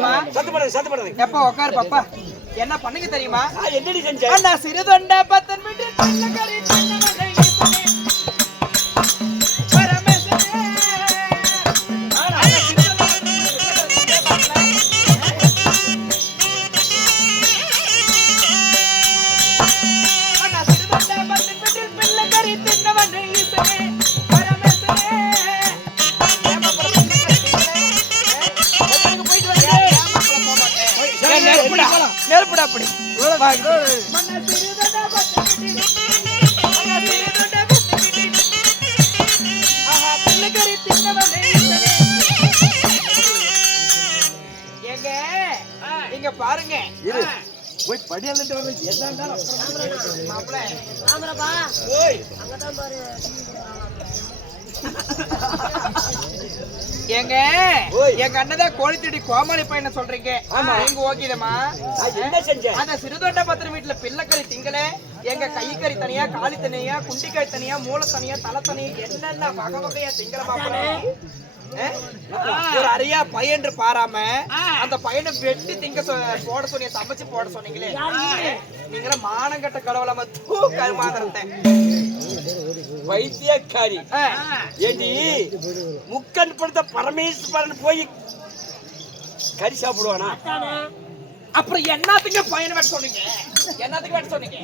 சத்தமா சத்தப்படுறது எப்ப உட்காரு பாப்பா. என்ன பண்ணுங்க தெரியுமா? என்னடி செஞ்ச? நான் சிறு தொண்டை 10 மீட்டர் கறி நெருப்புடா அப்படி எங்க இங்க பாருங்க போய் படியாலிட்டு வர எல்லாம் மாப்பிள்ளை எங்க எங்க அண்ணதான் கோழித்தடி கோமாளி பையனை சொல்றீங்க. நீங்க ஓகேதமா? என்ன செஞ்ச? அந்த சிறுதொண்ட பத்திர வீட்டுல பிள்ளைக்கறி திங்களே எங்க கைக்கறி தனியா, காலி தனியா, குண்டிக்காய் தனியா, மூளை தனியா, தலை தனியா, என்னென்ன வகை வகையா திங்கள மாப்பிள்ளை. ஒரு அறையா பையன் பாராம அந்த பையனை வெட்டி திங்க போட சொன்னீங்க, சமைச்சு போட சொன்னீங்களே. நீங்கள மானங்கட்ட கடவுள கருமாந்திரத்தை வைத்தியக்காரி ஏடி முக்கன் படுத்த பரமேஸ்வரன் போய் கறி சாப்பிடுவானா? அப்புறம் என்னத்துக்கு பையனை வெட்ட சொன்னீங்க? என்னத்துக்கு வெட்ட சொன்னீங்க?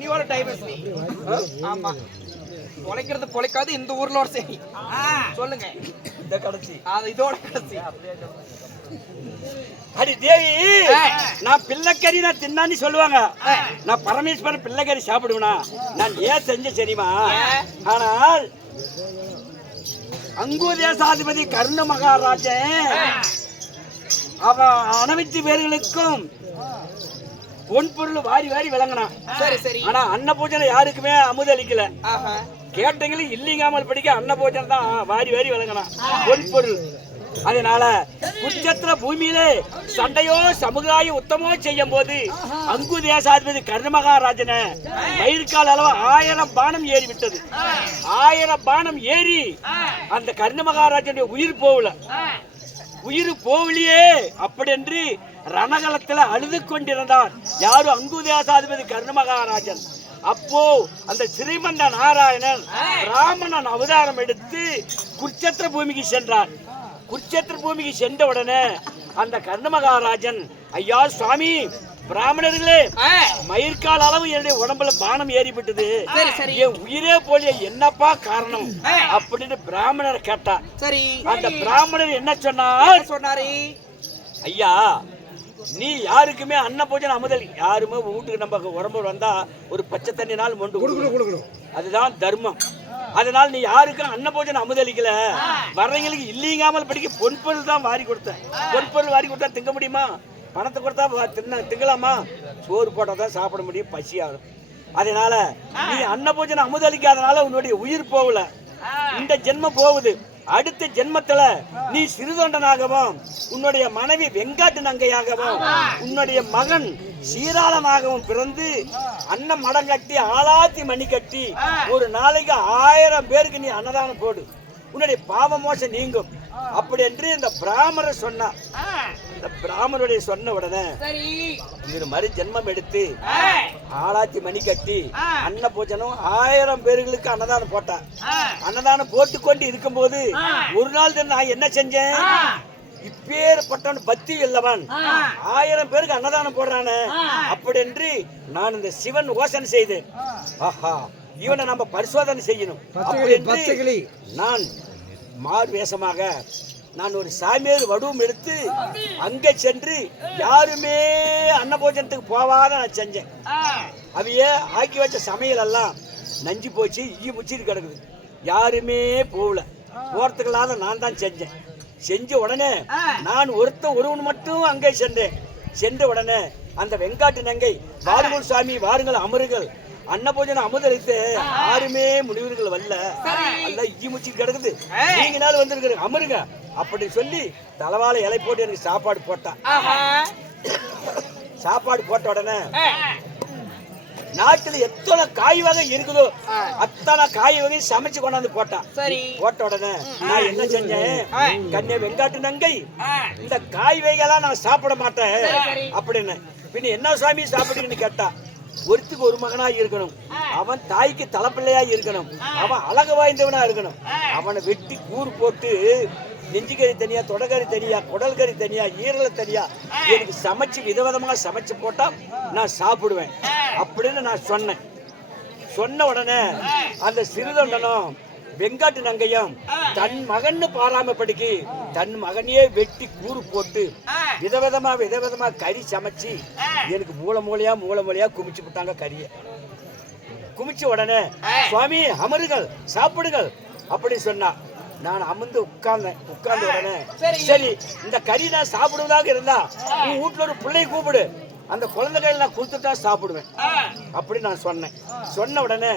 நீ ஒரு டைவர்ஸ் நீ. ஆமா பொழைக்கிறது பொழைக்காது இந்த ஊர்ல ஒரு சரி சொல்லுங்க. இந்த கடைசி அது இதோட கடைசி. அடி தேவி, நான் பிள்ளைக்கறி நான் தின்னான்னு சொல்லுவாங்க. நான் பரமேஸ்வரன் பிள்ளைக்கறி சாப்பிடுவேனா? நான் ஏன் செஞ்ச சரிமா? ஆனால் அங்குதேசாதிபதி கர்ண மகாராஜன் அவன் அனைத்து பேர்களுக்கும் பொன் பொருள் வாரி வாரி விளங்கினான். சரி சரி. ஆனா அன்ன பூஜனை யாருக்குமே அமுது அளிக்கல. கேட்டங்களும் இல்லிங்காமல் படிக்க அன்ன பூஜனை தான் வாரி வாரி விளங்கினான் பொன் பொருள். அதனால குச்சத்திர பூமியிலே சண்டையோ சமுதாய உத்தமோ செய்யும் போது அங்கு தேசாதிபதி கர்ணமகாராஜன மயிர்கால் அளவு 1000 பானம் ஏறி விட்டது. 1000 பானம் ஏறி அந்த கர்ணமகாராஜனுடைய உயிர் போகல. உயிர் போகலையே அப்படி என்று ரணகலத்துல அழுது கொண்டிருந்தார் யாரு? அங்கு தேசாதிபதி கர்ணமகாராஜன். அப்போ அந்த ஸ்ரீமந்த நாராயணன் பிராமணன் அவதாரம் எடுத்து குச்சத்திர பூமிக்கு சென்றார். குச்சத்திர பூமிக்கு சென்ற உடனே அந்த கர்ணமகாராஜன், ஐயா சுவாமி பிராமணர்களே, மயிர்கால் அளவு என்னுடைய உடம்புல பானம் ஏறிவிட்டது, என் உயிரே போலிய என்னப்பா காரணம் அப்படின்னு பிராமணரை கேட்டார். சரி, அந்த பிராமணர் என்ன சொன்னாரு? ஐயா நீ யாருக்குமே அன்ன பூஜனை அமுதல் யாருமே வீட்டுக்கு நம்ம உடம்பு வந்தா ஒரு பச்சை தண்ணி நாள் மொண்டு கொடுக்கணும், அதுதான் தர்மம். அதனால நீ யாருக்கும் அன்ன பூஜனை அமுதளிக்கல, வர்றவங்களுக்கு இல்லீங்காமல் படிக்க பொன்பொருள் தான் வாரி கொடுத்தேன். பொன்பொருள் வாரி கொடுத்தா திங்க முடியுமா? பணத்தை கொடுத்தா திங்கலாமா? சோறு போட்டாதான் சாப்பிட முடியும், பசியாகும். அதனால நீ அன்ன பூஜனை அமுதளிக்காதனால உன்னுடைய உயிர் போகல, இந்த ஜென்மம் போகுது. அடுத்த ஜென்மத்துல நீ சிறுதொண்டனாகவும் உன்னுடைய மனைவி வெங்காட்டு நங்கையாகவும் உன்னுடைய மகன் சீராளனாகவும் பிறந்து அன்னம் மடம் கட்டி ஆளாத்தி மணி கட்டி ஒரு நாளைக்கு 1000 பேருக்கு நீ அன்னதானம் போடு, உன்னுடைய பாவ மோசம் நீங்கும் அப்படி என்று இந்த பிராமணர் சொன்னார். இந்த பிராமணருடைய சொன்ன உடனே இது மறு ஜென்மம் எடுத்து ஆளாத்தி மணி கட்டி அன்ன பூஜனம் 1000 பேர்களுக்கு அன்னதானம் போட்டார். அன்னதானம் போட்டுக்கொண்டு இருக்கும் போது ஒரு நாள் நான் என்ன செஞ்சேன், இப்பேற்பட்டவன் பக்தி இல்லவன் 1000 பேருக்கு அன்னதானம் போடுறானே அப்படி என்று நான் இந்த சிவன் யோசனை செய்தேன். ஆஹா, இவனை நம்ம பரிசோதனை செய்யணும் அப்படி நான் மாறு வேஷமாக நான் ஒரு சாமியார் வடுவும் எடுத்து அங்கே சென்று யாருமே அன்னபோஜனத்துக்கு போவாத நான் செஞ்சேன். அவையே ஆக்கி வச்ச சமையல் எல்லாம் நஞ்சு போச்சு, ஈ முச்சிட்டு கிடக்குது, யாருமே போகல. போறதுக்குள்ளாத நான் தான் செஞ்சேன். செஞ்ச உடனே நான் ஒருவன் மட்டும் அங்கே சென்றேன். சென்ற உடனே அந்த வெங்காட்டு நங்கை, வாருங்கள் சுவாமி வாருங்கள் அமருங்கள், அன்னபோஜன அமுதளித்து யாருமே முனிவர்கள் வரல, அல்ல ஈ முச்சி கிடக்குது, நீங்க நாள் வந்திருக்கிற அமருங்க அப்படி சொல்லி தலைவாழை இலை போட்டு எனக்கு சாப்பாடு போட்டான். சாப்பாடு போட்ட உடனே நாட்டுல எத்தனை காய் வகை இருக்குதோ அத்தனை காய் வகை சமைச்சு கொண்டாந்து போட்டான். சரி. போட்ட உடனே நான் என்ன செஞ்சேன், கண்ணே வெங்காட்டு நங்கை இந்த காய் வகைலாம் நான் சாப்பிட மாட்டேன் அப்படின்னு. பின்ன என்ன சுவாமி சாப்பிடுன்னு கேட்டா, ஒருத்துக்கு ஒரு மகனா இருக்கணும், அவன் தாய்க்கு தலைப்பிள்ளையா இருக்கணும், அவன் அழகு வாய்ந்தவனா இருக்கணும், அவனை வெட்டி கூறு போட்டு நெஞ்சுக்கறி தனியா, தொடக்கறி தனியா, குடல் கறி தனியா, ஈரலை தனியா எனக்கு சமைச்சு விதவிதமா சமைச்சு போட்டா நான் சாப்பிடுவேன் அப்படின்னு நான் சொன்னேன். சொன்ன உடனே அந்த சிறுதொண்டனும் வெங்காட்டு நங்கையும் தன் மகன்னு பாராமப்படிக்கு தன் மகனையே வெட்டி கூறு போட்டு விதவிதமா கறி சமைச்சு எனக்கு மூளை மூளையா குமிச்சு விட்டாங்க. கறிய குமிச்ச உடனே சுவாமி அமருங்கள் சாப்பிடுங்கள் அப்படி சொன்னா நான் அமர்ந்து உட்கார்ந்த உடனே சரி இந்த கறி நான் சாப்பிடுவதாக இருந்தா உன் வீட்டுல ஒரு பிள்ளை கூப்பிடு, அந்த குழந்தைகள் நான் கொடுத்துட்டா சாப்பிடுவேன் அப்படி நான் சொன்னேன். சொன்ன உடனே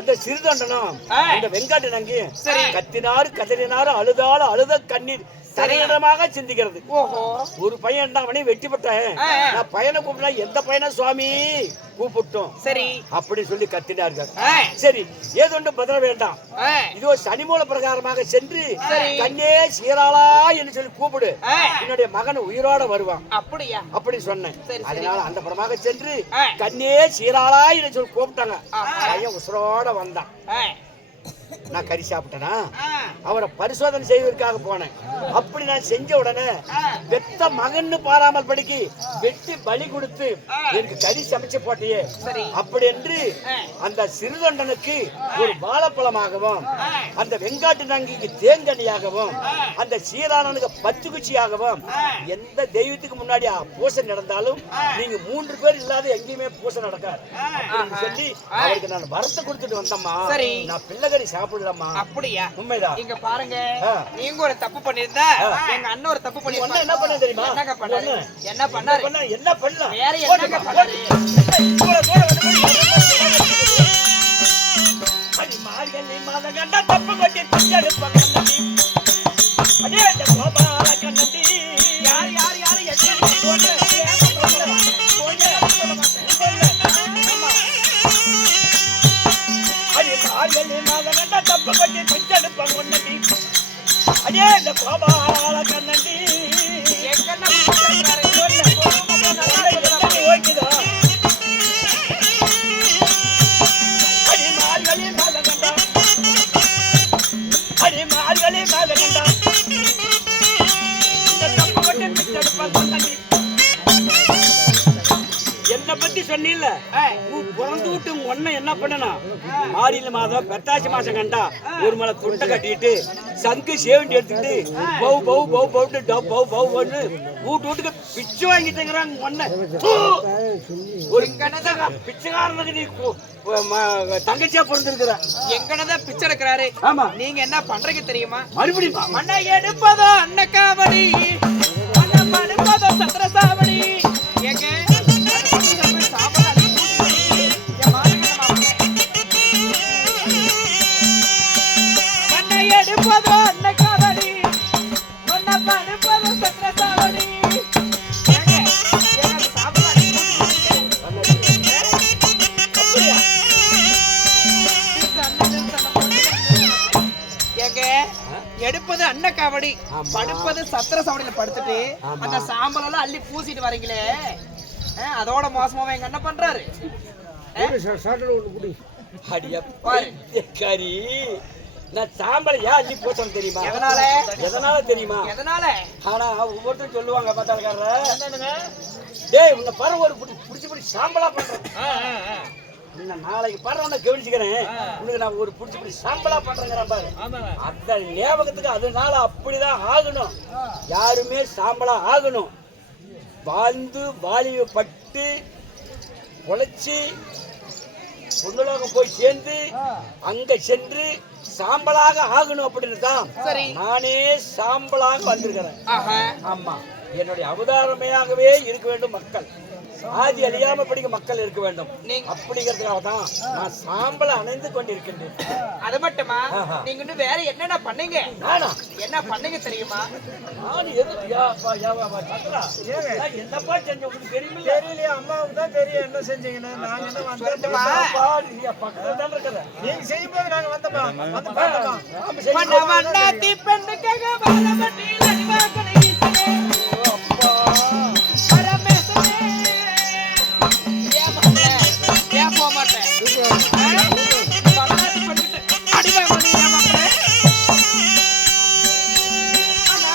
அந்த சிறுதொண்டனும் அந்த வெங்காட்டு நங்கி கத்தினாரு கதறினாரு அழுதாலும் அழுத கண்ணீர் தரையிடமாக சிந்திக்கிறது. ஒரு பையன் தான் அவனை வெட்டி போட்டேன், நான் பையனை கூப்பிட்டா எந்த பையனை சுவாமி கூப்பிட்டோம் சரி அப்படி சொல்லி கத்தினார்கள். சரி ஏதொன்று பதில வேண்டாம், இதோ சனிமூல பிரகாரமாக சென்று கண்ணே சீராளா என்று சொல்லி கூப்பிடு, என்னுடைய மகன் உயிரோட வருவான் அப்படியா அப்படி சொன்னேன். அதனால அந்த படமாக சென்று கண்ணே சீராளா என்று சொல்லி கூப்பிட்டாங்க. பையன் உசுரோட வந்தான். நான் கறி சாப்பிட்டேனா அவரை பரிசோதனை செய்வதற்காக போனேன். அப்படி நான் செஞ்ச உடனே வெத்த மகன்னு பாராமல் படிக்கு வெட்டி பலி கொடுத்து எனக்கு கறி சமைச்சு போட்டியே அப்படி என்று அந்த சிறுதொண்டனுக்கு ஒரு வாழைப்பழமாகவும் அந்த வெங்காட்டு நங்கிக்கு தேங்கனியாகவும் அந்த சீரானனுக்கு பத்து குச்சியாகவும் எந்த தெய்வத்துக்கு முன்னாடி பூசை நடந்தாலும் நீங்க 3 பேர் இல்லாத எங்கேயுமே பூசை நடக்காது அப்படின்னு சொல்லி அவருக்கு நான் வரத்தை கொடுத்துட்டு வந்தம்மா. நான் பிள்ளைகறி சாப்பிடலாமா அப்படியா? உண்மைதான். இங்க பாருங்க, நீங்க ஒரு தப்பு பண்ணிருந்தா எங்க அண்ணன் ஒரு தப்பு பண்ணிருந்தா என்ன பண்ண தெரியுமா? என்னங்க பண்ணாரு? என்ன பண்ணாரு? என்ன பண்ணலாம்? வேற என்னங்க பண்ணாரு? அடி மார்கழி மாத கண்ட தப்பு கொட்டி பிச்செடுப்பாங்க. அடே அந்த கோபால கண்ணடி யார் யார் யார் என்ன போடு தப்பு கொட்டி பிச்செடுப்பாங்க ஒன்னடி. அடே இந்த கோபால கண்ணடி ஓய்க்குதா அடி மார்கழி மாத கண்டா அடி மார்கழி மாத கண்டா இந்த தப்பு கொட்டி பிச்செடுப்பாங்க ஒன்னடி. என்ன பத்தி சொன்னில்ல, பிறந்து விட்டு ஒன்ன என்ன பண்ணணும், மாரில மாதம் பெத்தாசி மாசம் கண்டா ஒரு மலை துண்டை கட்டிட்டு சங்கு சேவண்டி எடுத்துக்கிட்டு பவு பவு பவு பவுட்டு டவ் பவு பவு பண்ணு வீட்டுக்கு பிச்சை வாங்கிட்டுங்கிறாங்க. ஒன்ன ஒரு பிச்சைக்காரனுக்கு நீ தங்கச்சியா பிறந்திருக்கிற எங்கனதான் பிச்சை எடுக்கிறாரு. ஆமா, நீங்க என்ன பண்றீங்க தெரியுமா? மறுபடியும் மண்ணை எடுப்பதோ அன்னக்காவடி எடுப்பதோ சந்திரசாவடி எங்க எடுப்பதோ அன்னக்காவடி எடுப்பதோ சந்திரசாவடி எடுப்பது அன்னக்காவடி படுப்பது சத்திர சாவடியில படுத்துட்டு அந்த சாம்பல் எல்லாம் அள்ளி பூசிட்டு வரீங்களே, அதோட மோசமாவே எங்க என்ன பண்றாரு? நான் சாம்பல் ஏன் அள்ளி போட்டேன் தெரியுமா? எதனால தெரியுமா? ஆனா ஒவ்வொருத்தரும் சொல்லுவாங்க பார்த்தாக்காரர், டேய் உன்னை பாரு ஒரு புடிச்சு சாம்பலா பண்றேன், நாளைக்கு பாரு உன்னை கவனிச்சுக்கிறேன், உனக்கு நான் ஒரு புடிச்சு சாம்பலா பண்றேங்கிறேன் பாரு. அந்த ஞாபகத்துக்கு அதனால அப்படிதான் ஆகணும், யாருமே சாம்பலா ஆகணும். வாழ்ந்து வாலிவு பட்டு உழைச்சி பொண்ணுலோகம் போய் சேர்ந்து அங்க சென்று சாம்பலாக ஆகணும் அப்படின்னு தான் நானே சாம்பலாக வந்திருக்கிறேன். ஆமா, என்னுடைய அவதாரமையாகவே இருக்க வேண்டும் மக்கள். ஆதி அழியாம படிக்க மக்கள் இருக்க வேண்டும் நீங்க- அப்படிங்கிறதுக்காக தான் நான் சாம்பலை அணைந்து கொண்டிருக்கின்றேன். அது மட்டுமா நீங்க இன்னும் வேற என்னென்ன பண்ணீங்க? நானா? என்ன பண்ணீங்க தெரியுமா? நான் என்னப்பா செஞ்ச உங்களுக்கு தெரியுமில்ல? தெரியலையே, அம்மாவுக்கு தான் தெரியும் என்ன செஞ்சீங்கன்னு. நாங்க என்ன சொல்லட்டுமா? பக்கத்துல தான் இருக்கிற நீங்க செய்யும் போது நாங்க வந்தோமா, வந்து பார்த்தோமா. வண்ணாத்தி பெண்ணுக்காக வாழப்பட்டியில் அடிவாக்கனை ஈசனே. பரமேசனே. ஏன் மாப்பிள்ளை? ஏன் போக மாட்டேன்? வண்ணாத்தி பெண்ணுக்கிட்ட அடிவாக்கனை ஏன் மாப்பிள்ளை?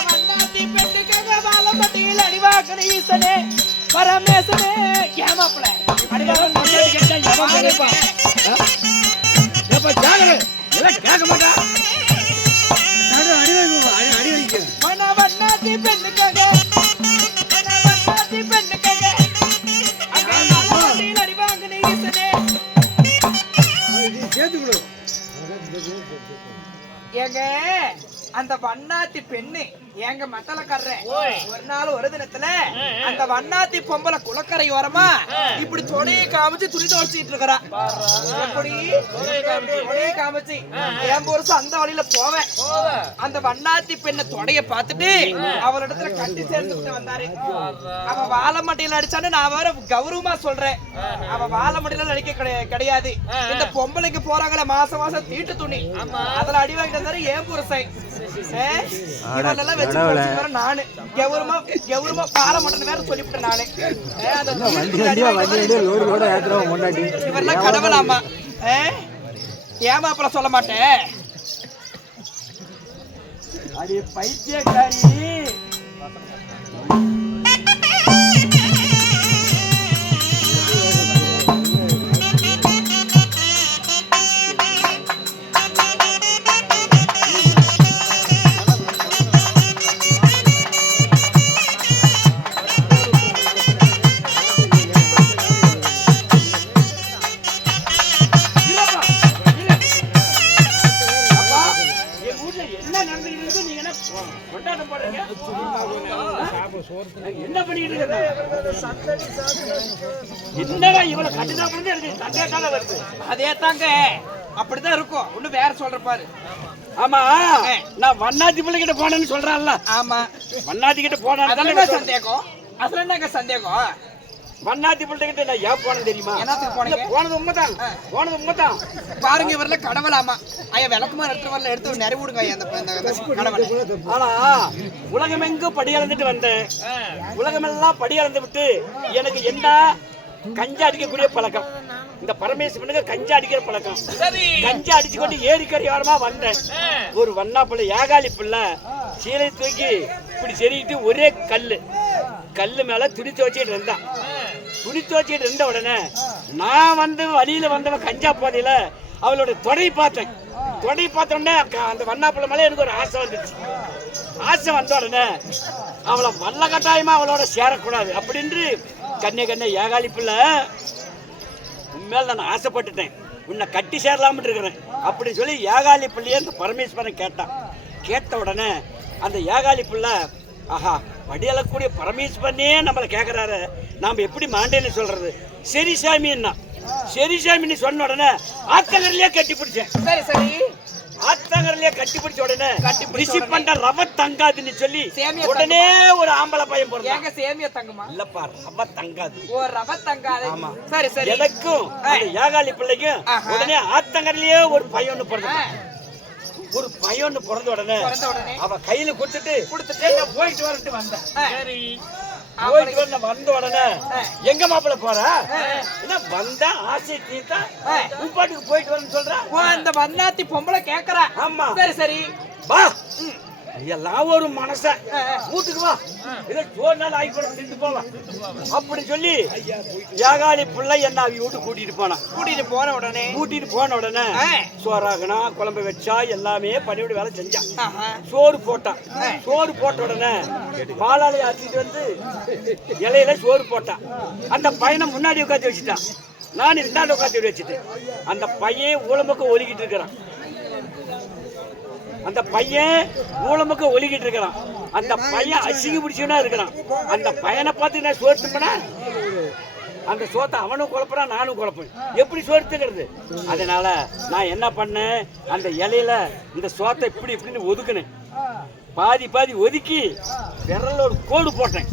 வண்ணாத்தி பெண்ணுக்காக வாழப்பட்டியில் அடிவாக்கனை ஈசனே. பரமேசனே. ஏன் மாப்பிள்ளை? அடிவாக்கனை கேட்க மாட்டா வண்ணாத்தி பெண்ணுக்காக வண்ணாத்தி பெண்ணுக்காக அங்கே வாழப்பட்டியில் அடிவாக்கனை ஈசனே. ஏங்க அந்த வண்ணாத்தி பெண்ணு எங்க மத்தலக்காரர் ஒரு நாள் ஒரு தினத்துல அந்த வண்ணாத்தி பொம்பளை குளக்கரை ஓரமா இப்படி தொடையை காமிச்சு துணி துவைச்சிட்டு இருக்கிறா. எப்படி தொடையை காமிச்சு என் புருஷன் அந்த வழியில போவேன். அந்த வண்ணாத்தி பெண்ணை தொடைய பார்த்துட்டு அவளிடத்துல கட்டி சேர்ந்து விட்டு வந்தாரு. அவ வாழை மட்டையில அடிச்சான்னு நான் வேற கௌரவமா சொல்றேன். அவ வாழை மட்டையில அடிக்க கிடையாது. இந்த பொம்பளைக்கு போறாங்களே மாசம் மாசம் தீட்டு துணி, அதுல அடி வாங்கிட்டு வந்தாரு என் புருஷன். இவரெல்லாம் வச்சு போச்சுக்கிற நானு கௌரவமா வாழை மட்டை வேற சொல்லிவிட்டேன் நானு. அந்த இவரெல்லாம் கடவுளாமா? ஏமாப்பல சொல்ல மாட்டேன். அடி பைத்தியக்காரி. என்ன பண்ணிட்டு என்னடா இவ்வளவு கட்டுதான் எனக்கு சந்தேகத்தால வருது. அதே தாங்க அப்படிதான் இருக்கும். ஒண்ணு வேற சொல்ற பாரு. ஆமா நான் வண்ணாத்தி பிள்ளை கிட்ட போனேன்னு சொல்றான்ல. ஆமா வண்ணாத்தி கிட்ட போனான்னு சந்தேகம். அதுல என்னங்க சந்தேகம்? வண்ணாத்தி பிள்ளை கிட்ட நான் ஏன் போனேன்னு தெரியுமா? என்னத்துக்கு போனீங்க? போனது உண்மைதான், போனது உண்மைதான். பாருங்க இவர்ல கடவுளாமா. ஐயா விளக்குமா எடுத்து வரல, எடுத்து நிறைய விடுங்க ஐயா அந்த கடவுளை. ஆனா உலகமெங்கும் படி அளந்துட்டு வந்தேன். உலகமெல்லாம் படி அளந்து விட்டு எனக்கு என்ன கஞ்சா அடிக்கக்கூடிய பழக்கம். இந்த பரமேஸ்வரனுக்கு கஞ்சா அடிக்கிற பழக்கம். கஞ்சா அடிச்சு கொண்டு ஏரிக்கரை ஓரமா வந்தேன். ஒரு வண்ணா பிள்ளை ஏகாலி பிள்ளை சீலை தூக்கி இப்படி செறிட்டு ஒரே கல்லு மேல துணி துவச்சிட்டு இருந்தான். துணி துவச்சிட்டு இருந்த உடனே நான் வந்து வழியில வந்தவன் கஞ்சா போதையில அவளோட தொடை பார்த்தேன். தொடை பார்த்த உடனே அந்த வண்ணா பிள்ளை மேல எனக்கு ஒரு ஆசை வந்துச்சு. ஆசை வந்த உடனே அவளை வல்ல கட்டாயமா அவளோட சேரக்கூடாது அப்படின்னு கண்ணே ஏகாலி பிள்ளை உண்மையில நான் ஆசைப்பட்டுட்டேன். உன்னை கட்டி சேரலாம்னு இருக்கிறேன் அப்படின்னு சொல்லி ஏகாலி பிள்ளையே அந்த பரமேஸ்வரன் கேட்டான். கேட்ட உடனே அந்த ஏகாலி பிள்ளை ஆஹா படியலக்கூடிய பரமேஸ்வரனே நம்மளை கேட்கிறாரு, நாம எப்படி மாண்டேன்னு சொல்றது? சரி சாமின்னா சரி சாமின்னு சொன்ன உடனே ஆத்தங்கரிலேயே கட்டி பிடிச்சேன். சரி சரி ஆத்தங்கரிலேயே கட்டி பிடிச்ச உடனே ரிஷி பண்ற ரவ தங்காதுன்னு சொல்லி உடனே ஒரு ஆம்பளை பையன் போறாங்க. ஏங்க சேமியா தங்கமா? இல்லப்பா ரவ தங்காது. ஓ ரவ தங்காது. ஆமா சரி சரி. எனக்கும் ஏகாலி பிள்ளைக்கும் உடனே ஆத்தங்கரிலேயே ஒரு பையன் பிறந்த. ஒரு பையன் பிறந்த உடனே அவ கையில கொடுத்துட்டு போயிட்டு வரட்டு வந்தேன். போயிட்டு வந்த வந்த உடனே எங்க மாப்பிள்ள போற வந்தா ஆசை தீர்த்தா உப்பாட்டுக்கு போயிட்டு வரேன்னு சொல்ற. அந்த வண்ணாத்தி பொம்பளை கேக்குறா. ஆமா சரி சரி வா எல்லாம் ஒரு மனச வீட்டுக்கு வா இதை சோறு நாள் ஆகி போட திட்டு போவா அப்படி சொல்லி ஏகாலி பிள்ளை என்ன அவ வீட்டு கூட்டிட்டு போன உடனே சோறாகனா குழம்பு வச்சா எல்லாமே பணிவிட வேலை செஞ்சான். சோறு போட்டான். சோறு போட்ட உடனே பாலாலை ஆத்திட்டு வந்து இலையில சோறு போட்டான். அந்த பையனை முன்னாடி உட்காந்து வச்சுட்டான். நான் ரெண்டாண்டு உட்காந்து வச்சுட்டேன். அந்த பையன் ஊழமுக்கு ஒலிக்கிட்டு இருக்கிறான். அந்த பையன் ஊழமுக்கு ஒலிக்கிட்டு இருக்கிறான். அந்த பையன் அசிங்க பிடிச்சவனா இருக்கிறான். அந்த பையனை பார்த்து நான் சோறு திம்பனா அந்த சோத்தை அவனும் குழப்பறான், நானும் குழப்பேன். எப்படி சோறுத்துக்கிறது? அதனால நான் என்ன பண்ணேன், அந்த இலையில இந்த சோத்தை இப்படி இப்படின்னு ஒதுக்குனேன். பாதி பாதி ஒதுக்கி விரலோடு கோடு போட்டேன்.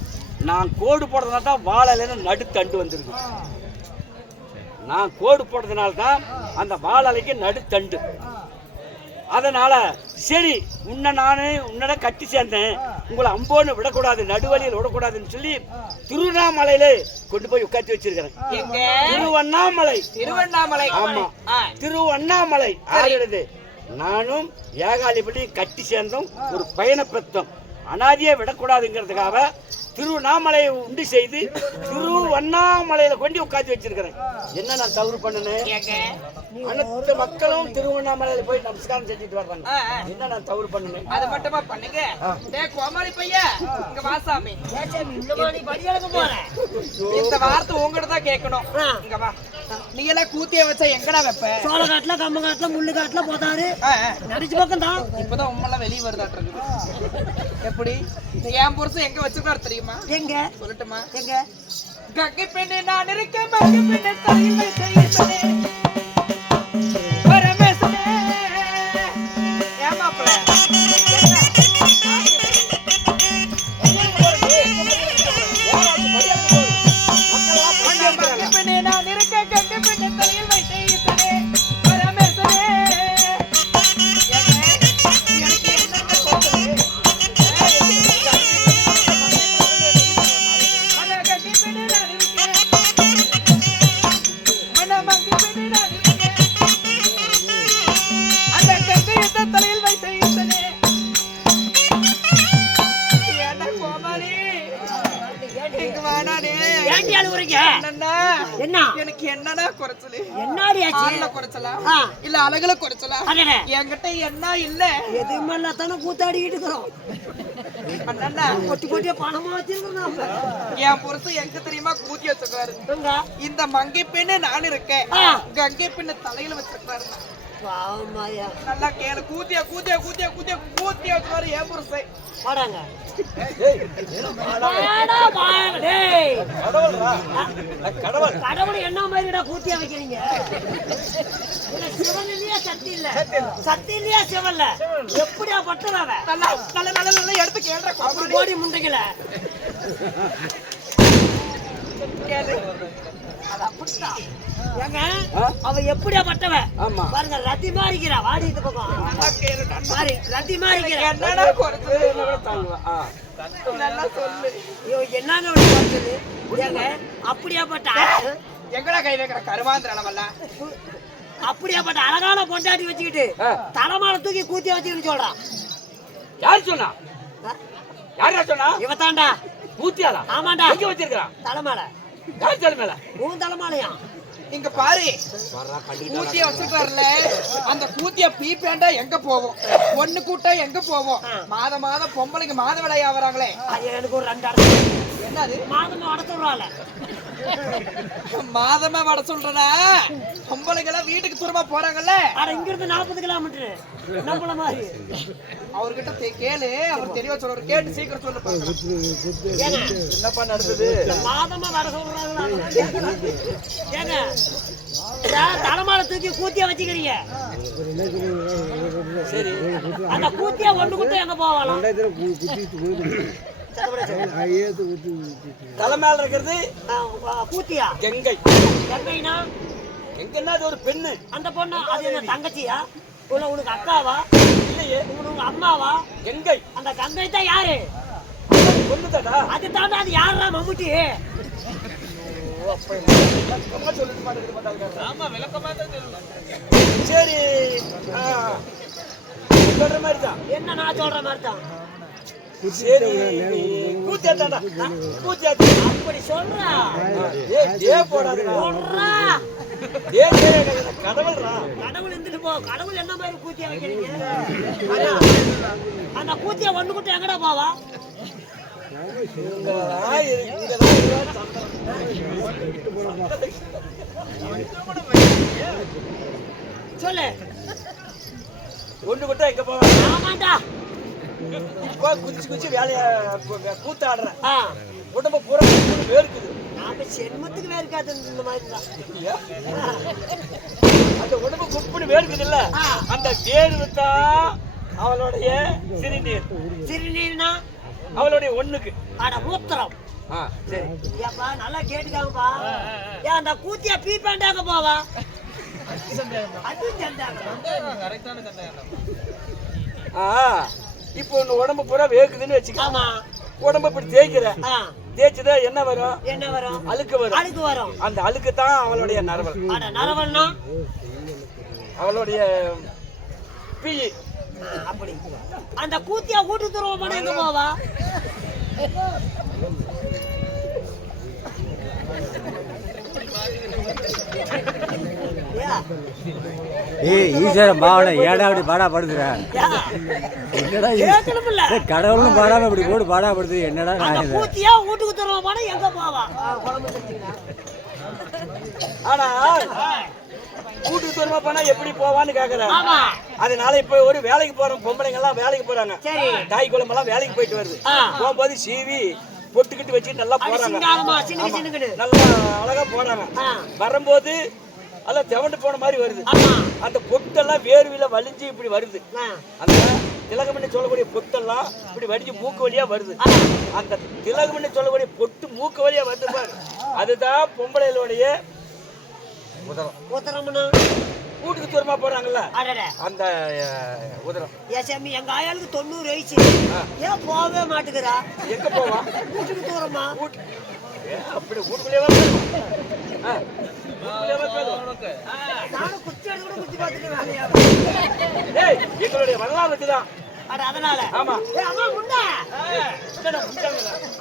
நான் கோடு போடுறதுனால தான் வாழலைன்னு நடுத்தண்டு வந்துருக்கு. நான் கோடு போடுறதுனால தான் அந்த வாழலைக்கு நடுத்தண்டு. அதனால சரி, உன்னோட கட்டி சேர்ந்தேன், உங்களை அம்போன்னு விடக்கூடாது, நடுவழியில் விடக்கூடாதுன்னு சொல்லி திருவண்ணாமலையில கொண்டு போய் உட்காந்து வச்சிருக்கிறேன். திருவண்ணாமலை. ஆமா, திருவண்ணாமலை ஆகிறது. நானும் ஏகாலிபடி கட்டி சேர்ந்தோம், ஒரு பயண பெத்தோம். அனாதியை விடக்கூடாதுங்கிறதுக்காக திருவண்ணாமலையை உண்டு செய்து திருவண்ணாமலையில கொண்டு உட்காந்து வச்சிருக்கிறேன். என்ன நான் தவறு பண்ணேன்? அனைத்து மக்களும் திருவண்ணாமலையில போய் நமஸ்காரம் செஞ்சுட்டு வர்றாங்க. என்ன நான் தவறு பண்ணேன்? அது மட்டுமா பண்ணுங்க. கோமாளி பையா, இங்க வாசாமி, இந்த வார்த்தை உங்ககிட்ட தான் கேட்கணும். இங்க வா. நீ எல்லாம் கூத்திய வச்சா எங்கடா வைப்ப? சோழ காட்டுல, கம்ப காட்டுல, முள்ளு காட்டுல போதாரு நடிச்சு பக்கம் தான். இப்பதான் உண்மைலாம் வெளியே வருதாட்டு இருக்குது. எப்படி என் புருஷன் எங்க வச்சிருக்காரு தெரியுமா? எங்க சொல்லட்டுமா? எங்க? கங்கை பெண்ணே நான் இருக்கேன், கங்கை பெண்ணே தலைமை செய்யப்பனே பரமேசனே. ஏமாப்ல கங்கை பெண்ணே நான் இருக்கேன், கங்கை பெண்ணே தலைமை செய்யப்பனே பரமேசனே. எனக்கு என்னன்னா குறைச்சலு? இல்ல அழகுல குறைச்சலா? என்கிட்ட என்ன இல்ல, எதுவுமே தானே கூத்தாடிக்கிட்டு இருக்கிறோம். கொட்டி கொட்டிய பணமா வச்சிருக்கோம். என் புருஷன் எங்க தெரியுமா கூத்தி வச்சிருக்காரு? இந்த மங்கை பெண்ணு நான் இருக்கேன், கங்கை பெண்ணு தலையில வச்சிருக்காரு. நல்லா கேளு. கூத்தியா கூத்தியா கூத்தியா கூத்தியா கூத்தியா வச்சிருக்காரு என் புருஷன். பாடாங்க கடவுள் என்ன மாதிரிடா கூத்தியா வைக்கிறீங்க? சிவன் இல்லையா சக்தி இல்ல, சக்தி இல்லையா சிவன்ல, எப்படியா பட்டுறாவ? நல்லா நல்ல நல்ல நல்ல எடுத்து கேள்ற கோடி முண்டைகள அவ எப்படியா பட்டவ பாருங்க. ரத்தி மாறிக்கிறா, வாடி இந்த பக்கம் ரத்தி மாறிக்கிறா. என்னங்க அப்படியா பட்ட எங்கடா கை வைக்கிற கருமாந்திர அளவெல்லாம்? அப்படியாப்பட்ட அழகான பொண்டாட்டி வச்சுக்கிட்டு தலைமால தூக்கி கூத்தி வச்சுக்கிட்டு சொல்றான். யார் சொன்னா? யாரா சொன்னா? இவத்தாண்டா கூத்தியாளா? ஆமாண்டா. எங்க வச்சிருக்கான்? தலைமால. யார் தலைமால? உன் தலைமாலையா? இங்க பாரு, கூத்திய வச்சிருக்காருல, அந்த கூத்திய பீப்பேண்டா எங்க போவோம், ஒண்ணு கூட்டா எங்க போவோம்? மாதம் மாதம் பொம்பளைக்கு மாதவிடாய் ஆவறாங்களே, எனக்கு ஒரு 2 அடை. என்னது மாதமா வட சொல்றால? மாதமா வட சொல்றனா? பொம்பளைங்க எல்லாம் வீட்டுக்கு தூரமா போறாங்கல்ல, அட இங்க இருந்து 40 கிலோமீட்டர் நம்மள மாதிரி. அவர்கிட்ட கேளு, அவர் தெரியவா சொல்றாரு, கேட்டு சீக்கிரம் சொல்லு. என்னப்பா நடந்தது? மாதமா வட சொல்றாங்களா? ஏங்க தலைமால தூக்கி கூத்திய வச்சுக்கிறீங்க, சரி அந்த கூத்திய ஒண்ணு கூட்ட எங்க போவாலாம்? தலை மேல இருக்கிறது கூத்தியா? கங்கை. கங்கைனா எங்கன்னா அது ஒரு பெண்ணு. அந்த பொண்ணு அது என்ன தங்கச்சியா? உனக்கு அக்காவா? இல்லையே. உனக்கு அம்மாவா? கங்கை. அந்த கங்கை தான் யாரு? பொண்ணு தாடா. அது தாண்டா. அது யாரா? மம்முட்டி. சரி சொல்ற மாதிரி தான். என்ன நான் சொல்ற மாதிரி தான். சரி கூத்தியாத்தாடா, கூத்தியாத்தா. அப்படி சொல்றா? போடுறா கடவுள்ரா. கடவுள் இருந்துட்டு போ. கடவுள் என்ன மாதிரி கூத்தியா வைக்கிறீங்க? அந்த கூத்தியா ஒண்ணு கூட்ட எங்கடா போவா? சொல்லு. ஒண்ணு கூட்ட எங்க போவா? ஆமாண்டா. குச்சி குச்சி வேலைய கூத்தாடுற உடம்ப பூரா வேர்க்குது. நம்ம சென்மத்துக்கு வேர்க்காது இந்த மாதிரி தான். அந்த உடம்பு குப்புன்னு வேர்க்குது இல்ல, அந்த வேர்வு தான் அவளுடைய சிறுநீர். சிறுநீர்னா அவளுடைய ஒண்ணுக்கு அட மூத்திரம். சரி ஏப்பா நல்லா கேட்டுக்காங்கப்பா. ஏன் அந்த கூத்தியா பீப்பாண்டாக போவா? அது சந்தாகம். இப்போ உங்க உடம்பு பூரா வேர்க்குதுன்னு வச்சுக்க. ஆமா. உடம்பு இப்படி தேய்க்கிற, தேய்ச்சதா என்ன வரும்? என்ன வரும்? அழுக்கு வரும். அழுக்கு வரும். அந்த அழுக்கு தான் அவளுடைய நரவல். அட நரவல்னா அவளுடைய பீ. அப்படி அந்த கூத்தியா கூட்டு தருவோம் எங்க போவா? ஏய் ஈஸ்வரன் பாவனை ஏடா அப்படி பாடா படுத்துற? என்னடா கடவுளும் பாடாம இப்படி போட்டு பாடா படுத்து என்னடா? கூத்தியா வீட்டுக்கு தருவோம் எங்க போவா? ஆனா கூட்டுக்கு தூரமா போனா எப்படி போவான்னு கேக்குறேன். அதனால இப்ப ஒரு வேலைக்கு போறோம், பொம்பளைங்க எல்லாம் வேலைக்கு போறாங்க. தாய் குழம்பு எல்லாம் வேலைக்கு போயிட்டு வருது. போகும்போது சீவி பொட்டுக்கிட்டு வச்சு நல்லா போறாங்க, நல்லா அழகா போறாங்க. வரும்போது எல்லாம் தெவண்டு போன மாதிரி வருது. அந்த பொட்டெல்லாம் வேர்வில வலிஞ்சு இப்படி வருது. அந்த திலகம்னு சொல்லக்கூடிய பொட்டெல்லாம் இப்படி வடிஞ்சு மூக்கு வழியா வருது. அந்த திலகம்னு சொல்லக்கூடிய பொட்டு மூக்கு வழியா வருது பாரு, அதுதான் பொம்பளைகளுடைய உதரம். வீட்டுக்கு தூரமா போறாங்கல்ல அந்த உதரம். எங்க ஆயாளுக்கு 90 வயசு, ஏன் போகவே மாட்டுக்கிறா? எங்க போவா? வீட்டுக்கு தூரமா. அப்படி வீட்டுக்குள்ளேயே நானும் குச்சி எடுத்து கூட குச்சி பார்த்துட்டு எங்களுடைய வரலாறு வச்சுதான். அதனால ஆமா. அம்மா முண்டா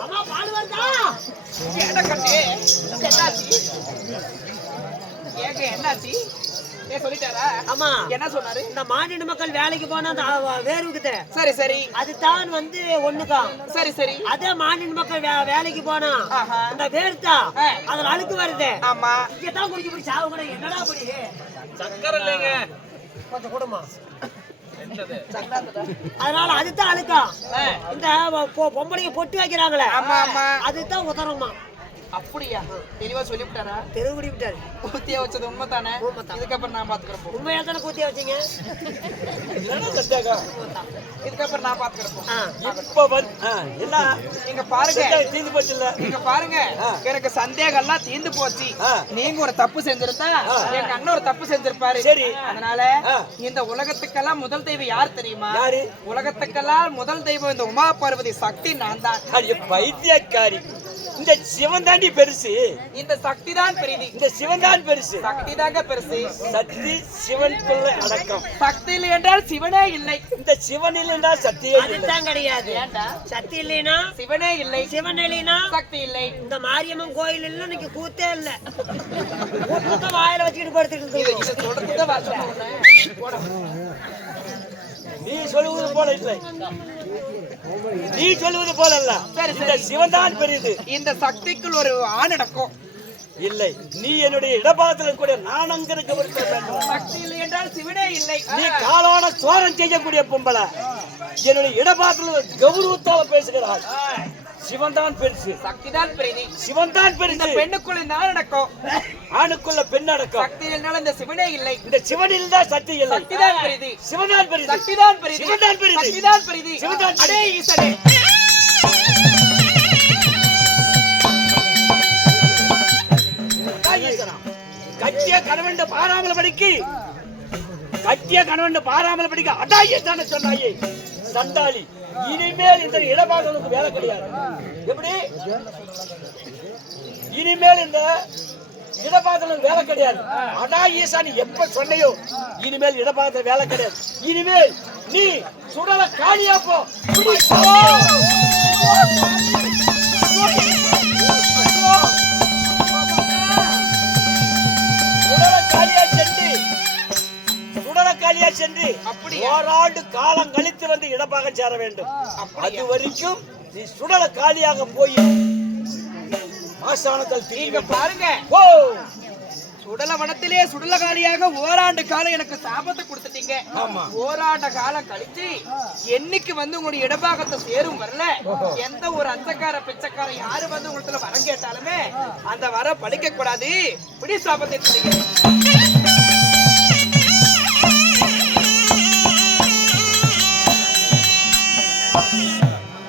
அம்மா பால் வருதா? என்னாச்சு? சொல்லிட்டாரா? ஆமா. என்ன சொன்னாரு? இந்த மாநில மக்கள் வேலைக்கு போனா வேர்வுக்குது. சரி சரி. அதுதான் வந்து ஒண்ணுதான். சரி சரி. அதே மாநில மக்கள் வேலைக்கு போனா அந்த வேர்த்தா அதுல அழுக்கு வருது. ஆமா. இங்கதான் குடிக்க போய் சாவு கூட என்னடா அப்படி சக்கரை இல்லைங்க கொஞ்சம் கொடுமா. அதனால அதுதான் அழுக்கா. இந்த பொம்பளைங்க பொட்டு வைக்கிறாங்களே, ஆமா ஆமா, அதுதான் உதறமா. அப்படியா? தெளிவா சொல்லிவிட்டாரா? தெருவுடி விட்டாரு. கூத்தியா வச்சது உண்மை தானே? இதுக்கப்புறம் நான் பாத்துக்கிறேன். உண்மையா தானே கூத்தியா வச்சீங்க? இதுக்கப்புறம் நான் பாத்துக்கிறேன். இப்ப என்ன நீங்க பாருங்க, தீர்ந்து போச்சு இல்ல? நீங்க பாருங்க, எனக்கு சந்தேகம் எல்லாம் தீர்ந்து போச்சு. நீங்க ஒரு தப்பு செஞ்சிருந்தா எங்க அண்ணன் ஒரு தப்பு செஞ்சிருப்பாரு. சரி. அதனால இந்த உலகத்துக்கெல்லாம் முதல் தெய்வம் யார் தெரியுமா? யாரு? உலகத்துக்கெல்லாம் முதல் தெய்வம் இந்த உமா பார்வதி சக்தி நான் தான். பைத்தியக்காரி, இந்த சிவன் தாண்டி பெருசு. இந்த சக்தி தான் பெரியது. இந்த சிவன் தான் பெருசு. சக்தி தாங்க பெருசு. சக்தி சிவனுக்குள்ள அடக்கம். சக்தி இல்லை என்றால் சிவனே இல்லை. இந்த சிவன் இல்லைன்னா சக்தியே இல்லை. அதுதான் கிடையாது. சக்தி இல்லைனா சிவனே இல்லை, சிவன் இல்லைனா சக்தி இல்லை. இந்த மாரியம்மன் கோயில் இல்ல இன்னைக்கு கூத்தே இல்ல. கூத்தத்தை வாயில வச்சுக்கிட்டு படுத்துட்டு இருக்கு. சொல்றதுதான் வாசனை. நீ சொல்லுவது போல இல்லை, நீ சொல்லுவது போல அல்ல. இந்த சிவன் தான் பெரியது. இந்த சக்திக்குள் ஒரு ஆணடக்கம் இல்லை. நீ என்னுடைய இடபாகத்தில் கூட நான் அங்க இருக்க சக்தி இல்லை என்றால் சிவனே இல்லை. நீ காலான சோரம் செய்யக்கூடிய பொம்பளை என்னுடைய இடபாகத்தில் கௌரவத்தால பேசுகிறாள். சிவன் தான் பெருசு, சக்தி தான் பெரியது. சிவன் தான் பெருசு. பெண்ணுக்குள்ள இந்த ஆணடக்கம், ஆணுக்குள்ள பெண் அடக்கம். சக்தி இல்லைனால இந்த சிவனே இல்லை. இந்த சிவனில் தான் சக்தி இல்லை. சக்தி தான் பெரியது, சிவன் தான் பெரியது. சக்தி தான் பெரியது, சிவன் தான் பெரியது. சக்தி தான் பெரியது, சிவன் தான். அடே ஈசனே, கட்டிய கணவன் பாராமல் படிக்கு, கட்டிய கணவன் பாராமல் படிக்க அடாயே தானே சொன்னாயே சண்டாளி. இனிமேல் இந்த இடபாகங்களுக்கு வேலை கிடையாது. எப்படி? இனிமேல் இந்த இடபாகங்களுக்கு வேலை கிடையாது. அடா ஈசானி எப்ப சொன்னையோ இனிமேல் இடபாகத்துல வேலை கிடையாது. இனிமேல் நீ சுடல காலியா போ. சென்று ஓராண்டு காலம் கழித்து வந்து இடமாக சேர வேண்டும். அது வரைக்கும் நீ சுடல காலியாக போய் மாசானத்தில் தீங்க பாருங்க. சுடலவனத்திலே சுடலகாலியாக ஓராண்டு காலம் எனக்கு சாபத்தை கொடுத்துட்டீங்க. ஓராண்டு காலம் கழிச்சு என்னைக்கு வந்து உங்களுடைய இடபாகத்தை சேரும் வரல, எந்த ஒரு அச்சக்கார பிச்சைக்கார யாரு வந்து உங்களுக்கு வரம் கேட்டாலுமே அந்த வர படிக்க கூடாது. இப்படி சாபத்தை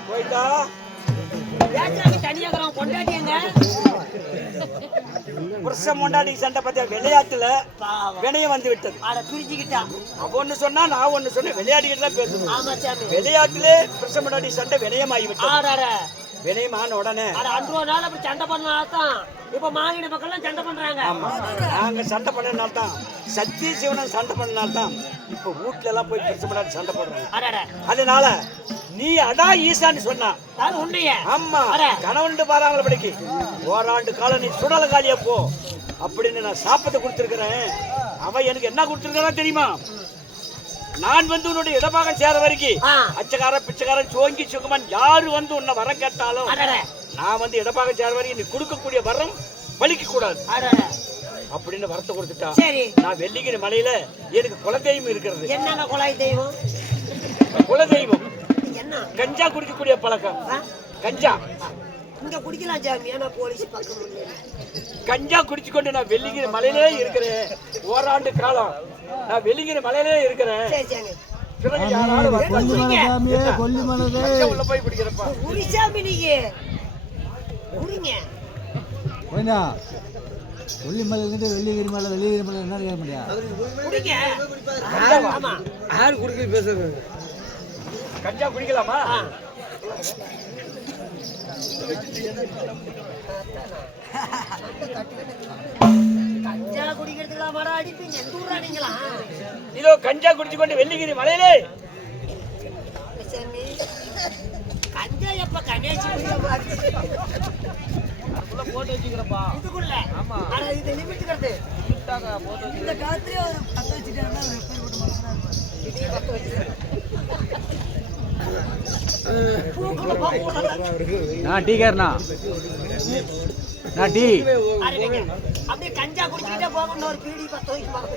போயிட்டா புருஷன் முண்டாடி சண்டை பத்தியா விளையாட்டுல வினயம் வந்து விட்டது. ஒண்ணு சொன்னா நான் ஒண்ணு சொன்னேன், விளையாடிக்கிட்டு தான் பேசணும். விளையாட்டுல புருஷன் முண்டாடி சண்டை வினயம் ஆகிவிட்டது. வினயமான உடனே சண்டை பண்ணாதான் இப்ப மாநில மக்கள் சண்டை பண்றாங்க. நாங்க சண்டை பண்ணனால தான், சத்திய சிவனன் சண்டை பண்ணனால தான் இப்ப வீட்டுல எல்லாம் போய் புருஷன் முண்டாடி சண்டை போடுறாங்க. அதனால நீ அடா ஈசான்னு சொன்னா ஆமா கணவன் பாராங்கள படிக்கு ஓராண்டு காலம் நீ சுடல காலியா போ அப்படின்னு நான் சாப்பத்தை கொடுத்திருக்கிறேன். அவ எனக்கு என்ன கொடுத்திருக்கா தெரியுமா? நான் வந்து உன்னுடைய இடபாகம் சேர வரைக்கும் அச்சக்கார பிச்சைக்காரன் சோங்கி சுகமன் யாரு வந்து உன்னை வர கேட்டாலும் நான் வந்து இடபாகம் சேர வரைக்கும் நீ கொடுக்கக்கூடிய வரம் பலிக்க கூடாது அப்படின்னு வரத்தை கொடுத்துட்டா. நான் வெள்ளிங்கிரி மலையில எனக்கு குலதெய்வம் இருக்கிறது. என்னென்ன குலாய் தெய்வம்? குலதெய்வம் கஞ்சா குடிக்கக்கூடிய பழக்கம். கஞ்சா இங்க குடிக்கலாம் சாமி, ஏன்னா போலீஸ் பக்கம் கஞ்சா குடிச்சு கொண்டு நான் வெள்ளிங்கிரி மலையிலே இருக்கிறேன். ஓராண்டு காலம் நான் வெள்ளிங்கிரி மலையிலே இருக்கிறேன். உள்ள போய் பிடிக்கிறப்பா குடிச்சாமி நீங்க குடிங்க. வெள்ளிமலை வெள்ளிகிரி மலை வெள்ளிகிரி மலை என்ன கேட்க முடியாது. யாரு குடிக்க பேசுறது? கஞ்சா குடிக்கலாமா? கஞ்சா குடிக்கிறதுலாம் வர அடிப்பீங்க. எந்த ஊரா நீங்களா? இதோ கஞ்சா குடிச்சு கொண்டு வெள்ளிகிரி மலையிலே. கஞ்சா எப்ப கணேசி போட்டு வச்சுக்கிறப்பா இதுக்குள்ள. ஆனா இது லிமிட்டுக்கிறது இந்த காலத்திலே ஒரு 10 வச்சுட்டாங்கன்னா ஒரு எப்பேற்பட்ட மனுஷனா இருப்பாரு. இதே 10 வச்சுட்டாரு. நான் டீக்காரனா, நான் டீ அப்படியே கஞ்சா குடிச்சுக்கிட்டே போகணும். ஒரு பீடி 10 வயசு போகணும்.